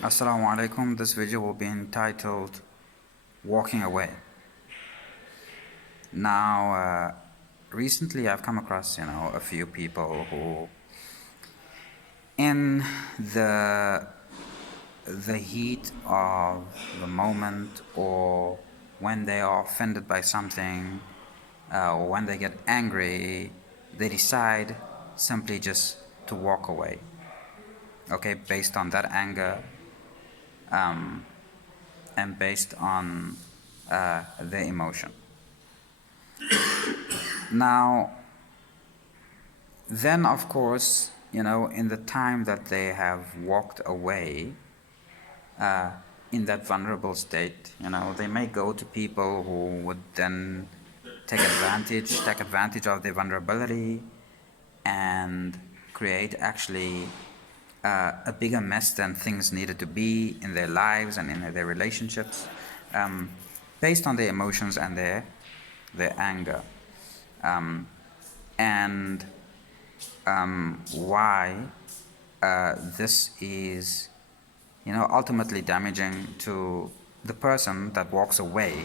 Assalamu alaikum. This video will be entitled Walking Away. Now, recently I've come across, a few people who, in the heat of the moment, or when they are offended by something, or when they get angry, they decide simply just to walk away. Okay, based on that anger, and based on their emotion. Now, then of course, in the time that they have walked away, in that vulnerable state, they may go to people who would then take advantage of their vulnerability and create actually a bigger mess than things needed to be in their lives and in their relationships, based on their emotions and their anger, and why this is, ultimately damaging to the person that walks away,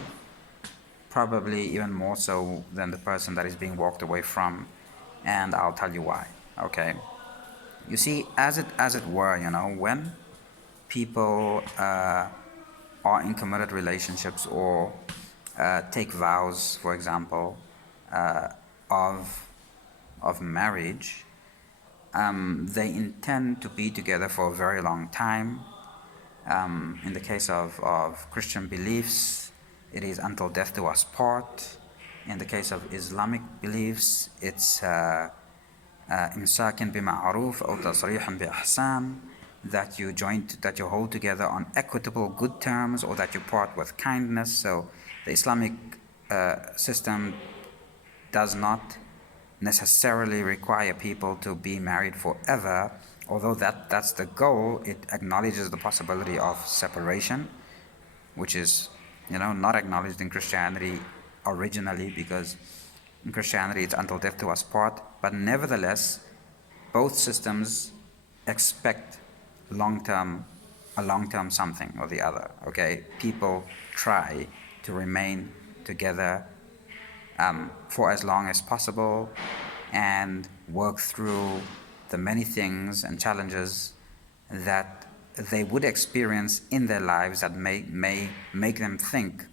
probably even more so than the person that is being walked away from, and I'll tell you why. Okay, you see, as it were, when people are in committed relationships or take vows, for example, of marriage, they intend to be together for a very long time. In the case of Christian beliefs, it is until death do us part. In the case of Islamic beliefs, it's imsakin bima'aruf or tasrihan bi ihsan, that you hold together on equitable good terms, or that you part with kindness. So the Islamic system does not necessarily require people to be married forever, although that's the goal. It acknowledges the possibility of separation, which is, not acknowledged in Christianity originally, because in Christianity it's until death do us part. But nevertheless, both systems expect a long-term something or the other. Okay, people try to remain together for as long as possible and work through the many things and challenges that they would experience in their lives that may make them think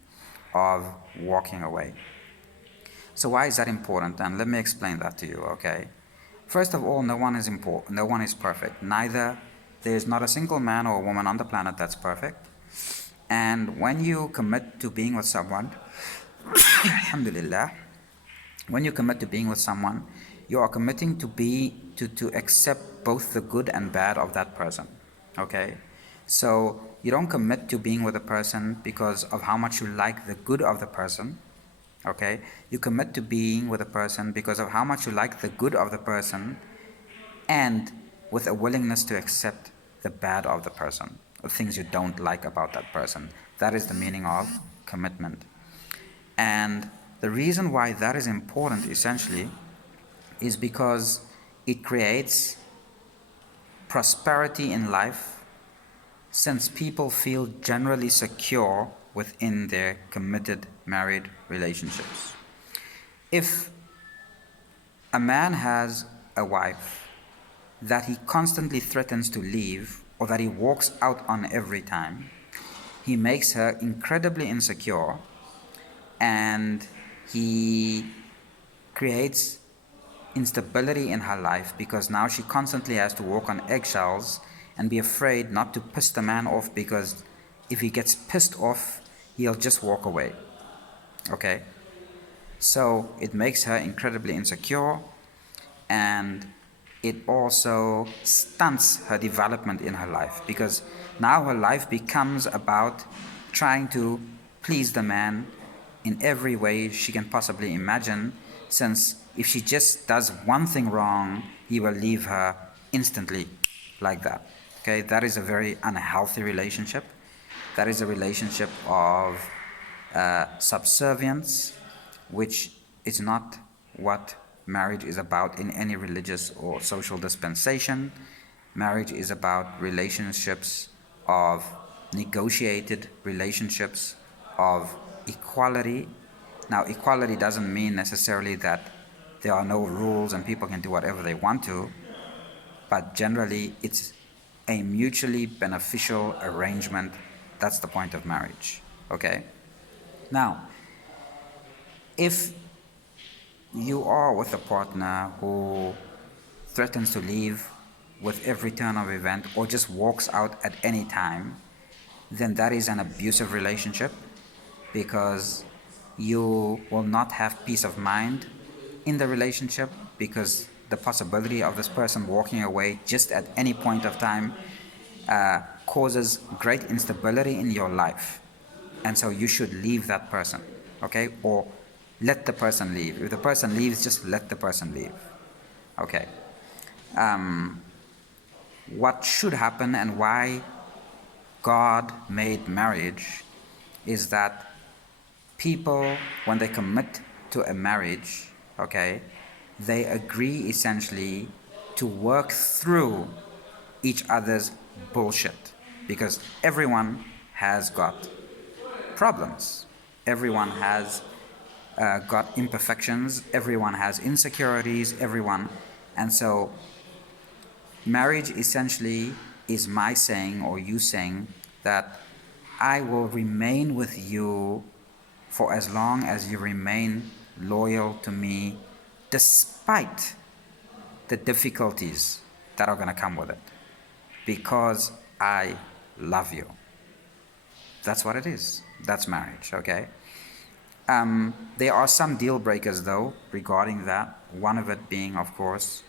of walking away. So why is that important? And let me explain that to you, okay? First of all, no one is perfect. Neither there is not a single man or woman on the planet that's perfect. And when you commit to being with someone, alhamdulillah, when you commit to being with someone, you are committing to accept both the good and bad of that person. Okay? So you don't commit to being with a person because of how much you like the good of the person. Okay? You commit to being with a person because of how much you like the good of the person, and with a willingness to accept the bad of the person, the things you don't like about that person. That is the meaning of commitment. And the reason why that is important, essentially, is because it creates prosperity in life, since people feel generally secure within their committed married relationships. If a man has a wife that he constantly threatens to leave, or that he walks out on every time, he makes her incredibly insecure, and he creates instability in her life, because now she constantly has to walk on eggshells and be afraid not to piss the man off, because if he gets pissed off, he'll just walk away. Okay? So it makes her incredibly insecure, and it also stunts her development in her life, because now her life becomes about trying to please the man in every way she can possibly imagine, since if she just does one thing wrong, he will leave her instantly, like that. Okay, that is a very unhealthy relationship. That is a relationship of subservience, which is not what marriage is about in any religious or social dispensation. Marriage is about relationships of negotiated relationships, of equality. Now, equality doesn't mean necessarily that there are no rules and people can do whatever they want to, but generally it's a mutually beneficial arrangement. That's the point of marriage. Okay? Now, if you are with a partner who threatens to leave with every turn of event or just walks out at any time, then that is an abusive relationship, because you will not have peace of mind in the relationship, because the possibility of this person walking away just at any point of time causes great instability in your life. And so you should leave that person, okay? Or let the person leave. If the person leaves, just let the person leave, okay? What should happen and why God made marriage is that people, when they commit to a marriage, okay, they agree essentially to work through each other's bullshit, because everyone has got problems. Everyone has got imperfections. Everyone has insecurities. And so marriage essentially is my saying or you saying that I will remain with you for as long as you remain loyal to me, despite the difficulties that are going to come with it, because I love you. That's what it is. That's marriage, okay? There are some deal breakers, though, regarding that. One of it being, of course,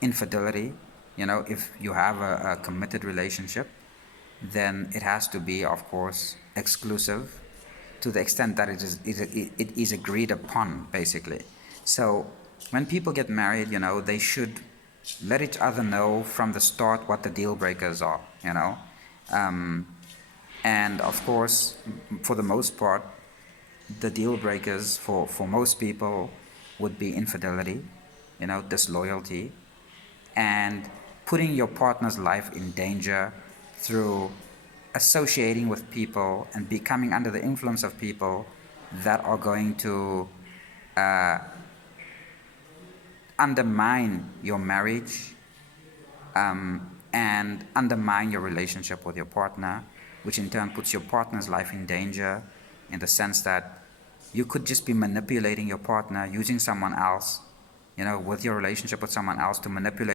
infidelity. You know, if you have a committed relationship, then it has to be, of course, exclusive to the extent that it is agreed upon, basically. So when people get married, you know, they should let each other know from the start what the deal breakers are, you know. And of course, for the most part, the deal breakers for most people would be infidelity, you know, disloyalty, and putting your partner's life in danger through associating with people and becoming under the influence of people that are going to undermine your marriage and undermine your relationship with your partner, which in turn puts your partner's life in danger, in the sense that you could just be manipulating your partner, using someone else, you know, with your relationship with someone else to manipulate